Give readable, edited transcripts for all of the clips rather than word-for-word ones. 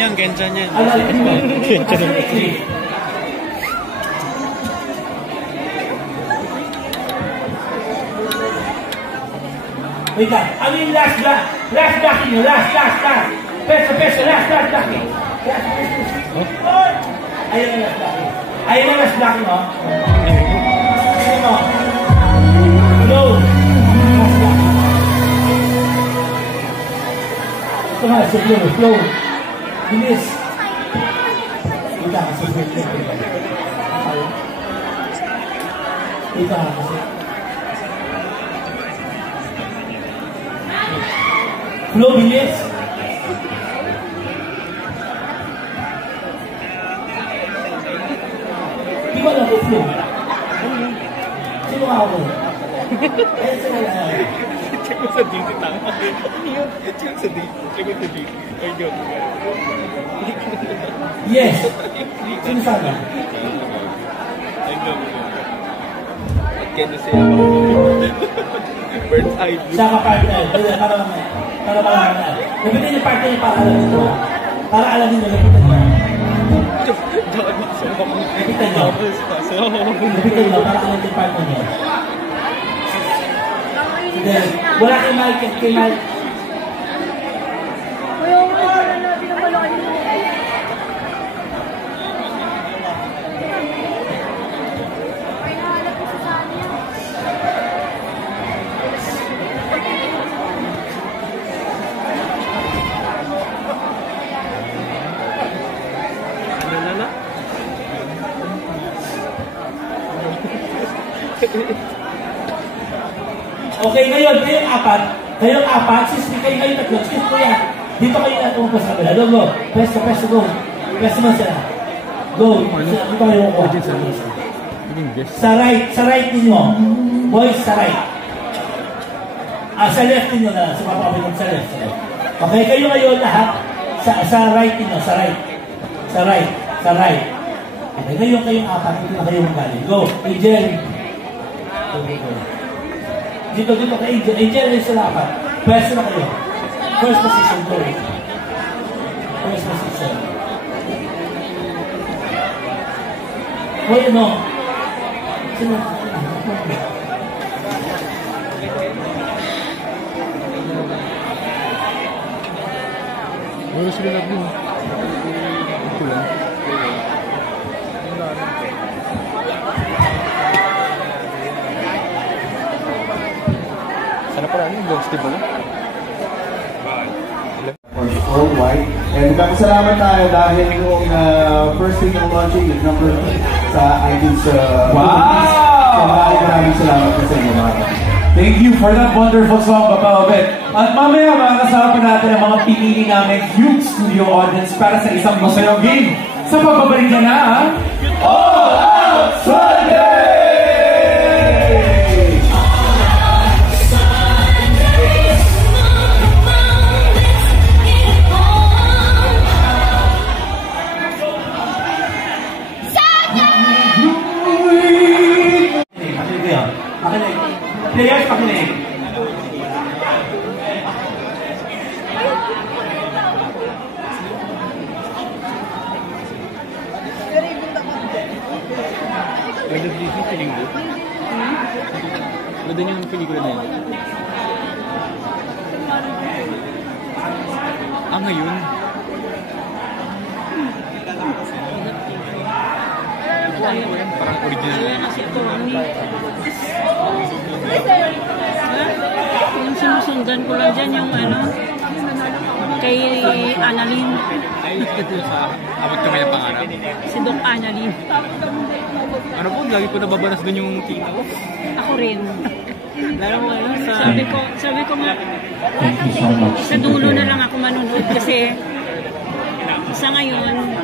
yan, Kenchan yan. Kenchan. Wait lang. Ano yung last blocking nyo? Last. Peso, last blocking. Ayun ang last blocking. Ayun ang last blocking, no? Ayun mo. Flow. Last blocking. Ito nga, sa flow. Bilis. Wait lang, kasi flow, bilis. Di ba lang flow? Sino ako? Eh, sino lang? Check mo sa dito, tanga. Check sa dito. Ay, yun. Yes. Sino sana? Ay, yun. Kaya na siya. Bird's eye view. Siya ka partner. Para malaman. Lapitin yung partner yung para alam nyo. Lapitin nyo. Lapitin nyo para alam yung partner nyo. Wala kay Mike. Okay, ngayon, kayong apat, since kayo tatlo, excuse ko yan. Dito kayo na tumupos sa kabila. Go. Press, go. Press mo sila. Go. Dito kayo kukuha. Sa right ninyo. Boys, sa right. Sa left ninyo na. Sa papapagod sa left. Okay, kayo ngayon lahat. Sa right ninyo, sa right. Okay, ngayon kayong apat, dito na kayong galing. Go. Angel. Go. Dito kay Angel. Angel rin sila apat. Pwesto na kayo. First position, go. First position. Hoy, ano? Sino? Wala sila lagi mo. Ito lang. Sana pala yung ghost, diba? Or white. And salamat tayo dahil yung first thing ng launching is number 3 sa iTunes. Wow! Maraming salamat sa inyo mga. Thank you for that wonderful song, Papa Obet. At mamaya makakasama natin ang mga pinili namin Youth Studio audience para sa isang masayang game. Sa pagbabalik na All Out Sunday! Players, pakinig. Ganda yung pelikula na yun. Ngayon? Parang original. Yung sinusundan ko lang dyan yung kay Annalyn. Ay, ito sa abot kami ng pangarap. Si Doc Annalyn. Ano po, lagi po nababanas dun yung tingin ko. Ako rin. Lalo mo sa... Sabi ko nga, sa dulo na lang ako manunod kasi sa ngayon,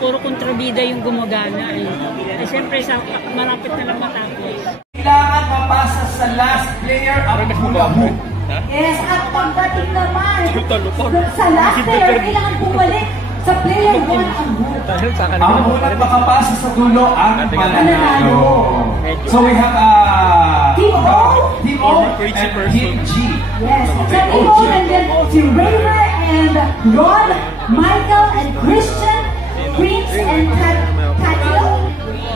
puro kontrabida yung gumagana. Eh siyempre, marapit na lang matapos. Kailangan mapasa sa last player ang hula hoop. Yes, at pagdating naman sa last player, kailangan bumalik sa player 1 ang hoop. Ang unang makapasa sa dulo ang mananalo. So we have Team O and Team G. Yes, sa Team O, and then si Raver and Ron Michael and Christian, Prince and Catio.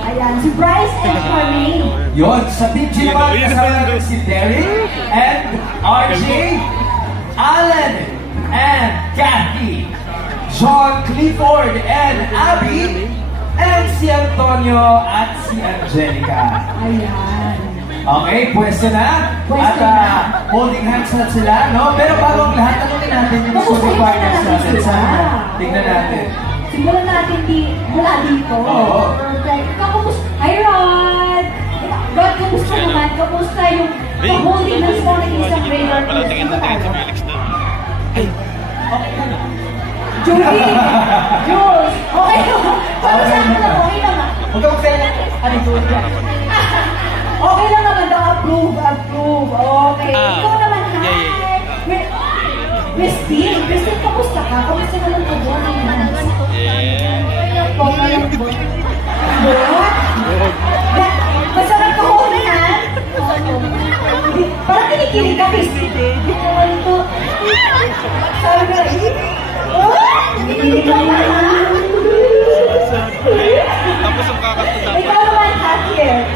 Ayan, si Bryce and Charmaine. Yun, sa Team G naman, kasama natin si Derek and RJ, Alan and Kathy, John Clifford and Abby, and si Antonio at si Angelica. Ayan. Okay, pwesto na. Pwesto At na. holding hands na sila, no? Pero bago ang lahat, tanungin natin yung Kamusta super yung partners natin natin. sila? Sana, tignan natin. Simulan natin mula dito. Oo. Perfect. Kamusta? Hi, Rod! Rod, kamusta naman? Kamusta yung holding hands mo ng isang radar? Palatingin natin sa Felix na. Julie! Jules! Okay naman. Kamusta ako lang? Okay naman. Huwag ka mag-tell. Ano ito? Okay lang naman daw. Approve. Okay. Ikaw naman, hi! Christine, kamusta ka? Kamusta naman po doon? Masarap ka hulihan? Parang kinikilig ka, Christine. Sabi ka, kinikilig ka na. Tapos ang kakatunan. Ikaw naman, Javier.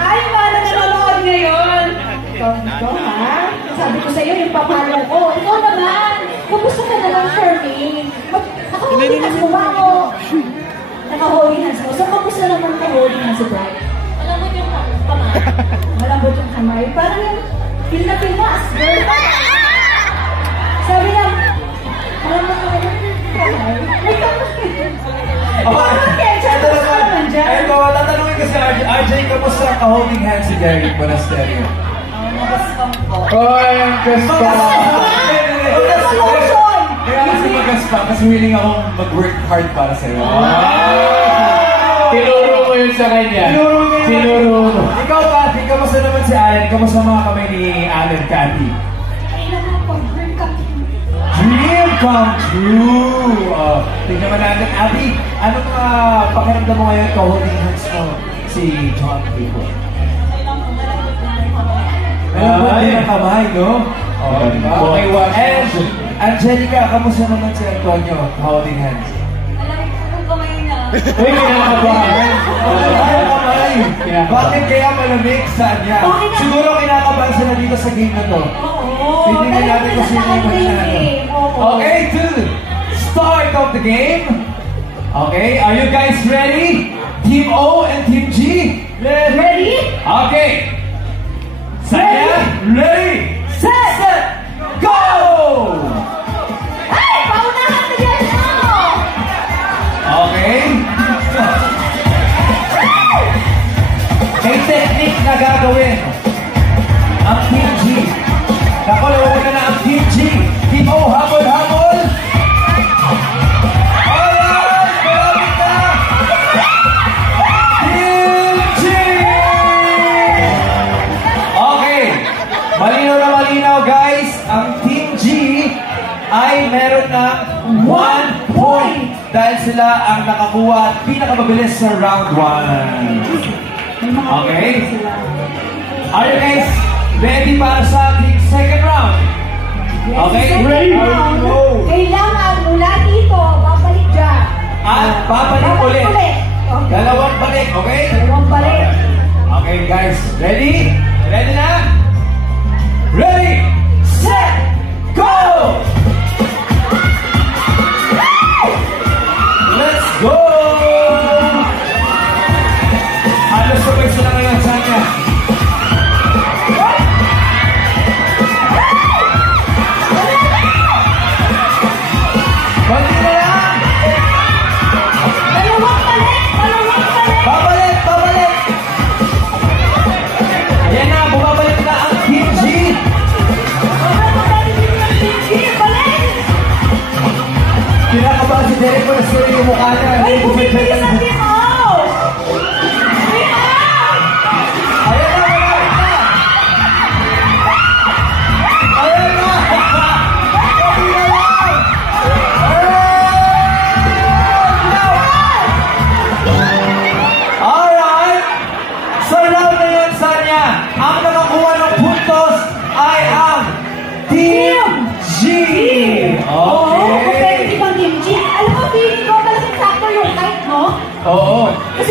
Ay, paano nanonood ngayon? Ikaw, ha? Sabi ko sa'yo, yung papalo ko. Ikaw naman. Kamusta ka na lang, Charmaine? Naka-holding hands mo ba ako? Naka-holding hands mo. So, kamusta naman ka-holding hands si Brian? Malambot yung kamay. Malambot yung kamay. Parang yung feel na as girl. Sabi lang, malambot yung kamay. May kamay. Ito, tatanungin ko si RJ, kamusta ang ka-holding hands si Derek Monasterio? Ay, ang gasta! Kaya kasi mag-gasta, kasi willing akong mag-work hard para sa'yo. Tinuro mo yun sa kanya. Tinuro mo. Ikaw, Kathy, kamusta naman si Alan? Kamusta mga kamay ni Alan, Kathy? Dream come true! Tingnan mo natin, Abby, anong pakiramdam mo ngayon ka-holding hands mo si John Clifford? Malambot din ang kamay, no? Okay, watch. And Angelica, kamusta naman si Antonio ka-holding hands? Anong kamay na? Uy, kinakabahan. Kamay! Bakit kaya malamig? Saan niya? Siguro kinakabahan sila dito sa game na to. Tingnan natin kung sino yung mananalo. Okay, to the start of the game. Okay, are you guys ready? Team O and Team G? Ready? Okay. Saya, ready, set, go! Ay! Paunahan na yan! Okay. May technique na gagawin ang Team G. Naku, nawawala na ang Team G. Team O, habol! Alright! Malapit na! Team G! Okay. Malinaw, guys. Ang Team G ay meron na 1 point dahil sila ang nakakuha at pinakamabilis sa round 1. Okay? Are you guys ready para sa ating second round? Okay? Ready? Kailangan mula dito, babalik dyan. At babalik ulit. Okay. Dalawang balik, okay? Dalawang balik. Okay, guys. Ready? Ready na? Ready, set, go! Let's go! Halos sabay sila ngayon sa kanya. Konti na lang! Dalawang balik! Babalik! Ayan na, bumabalik na ang Team G. Babalik!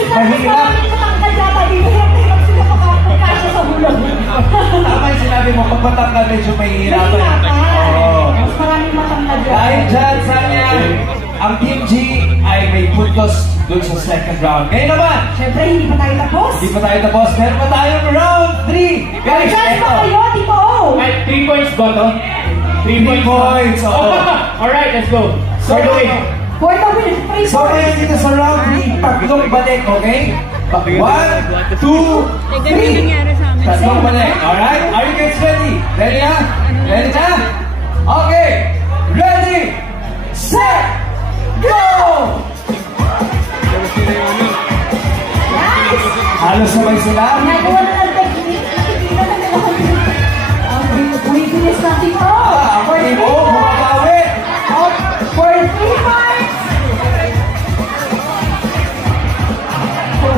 Mahirap. matangkad yata dito. Hirap sila makakasya sa hulog. Tama yung sinabi mo, pag matangkad medyo mahihirapan. Mahirapan. Oo. Mas maraming matangkad yata. Dahil dyan, Sanya, ang Team G ay may puntos dun sa second round. Ngayon naman, Siyempre, hindi pa tayo tapos. hindi pa tayo tapos. Meron pa tayong round 3. Guys, Diyan eto. pa kayo, Tito O. Ay, 3 points ba to? 3 points. Oo. Alright, let's go. So, For the win. For the win, 3 So, ngayon dito sa round 3, tatlong balik, okay? 1, 2, 3. ganyan nangyari sa amin. Tatlong balik. Alright? Are you guys ready? Ready na? Ready na? Okay. Ready, set, go! Halos sabay sila. Nagawa na ng technique. Nakikita na nila kami. Bumibilis na Tito O. Ako ni Bo, bumabawi. For 3 points.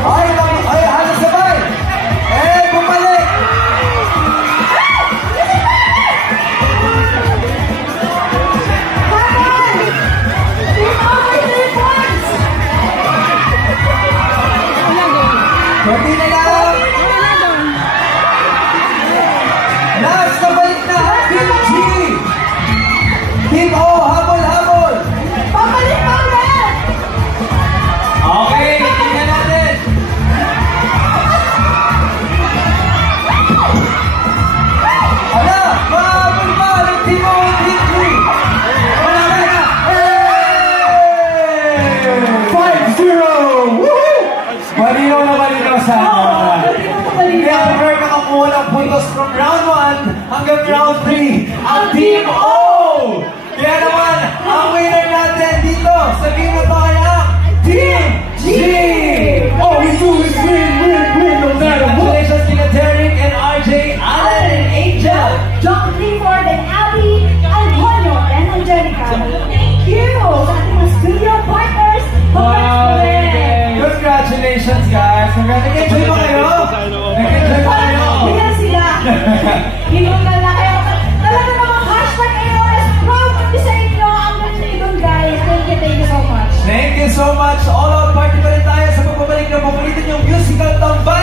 Ay, halos sabay. Bumalik. Konti na lang. Last na balik na ang Team G. Team O, habol. Pabalik pa ulit. Okay, tingnan natin. Hala, mahabol pa ng Team O at Team G. Malaki na. 5-0. Woohoo! Malinaw na malinaw sa never nakakuha ng puntos from round 1 hanggang round 3 ang Team O! Kaya naman, ang winner natin dito sa game na tayo, Team G! Oh, we do is win, no matter what! Congratulations kina Derek and RJ, Alan and Angel! John Clifford and Abby, Antonio and Angelica. Thank you sa ating mga studio partners. Congratulations guys! Nag-enjoy ba kayo? Nag-enjoy ba kayo? Tingnan sila. Hinungan na kayo. Talaga namang hashtag AOS. Proud kami sa inyo. Ang galing guys. Thank you so much. Thank you so much! All out party pa rin tayo sa pagbabalik ng paborito niyong musical tambay!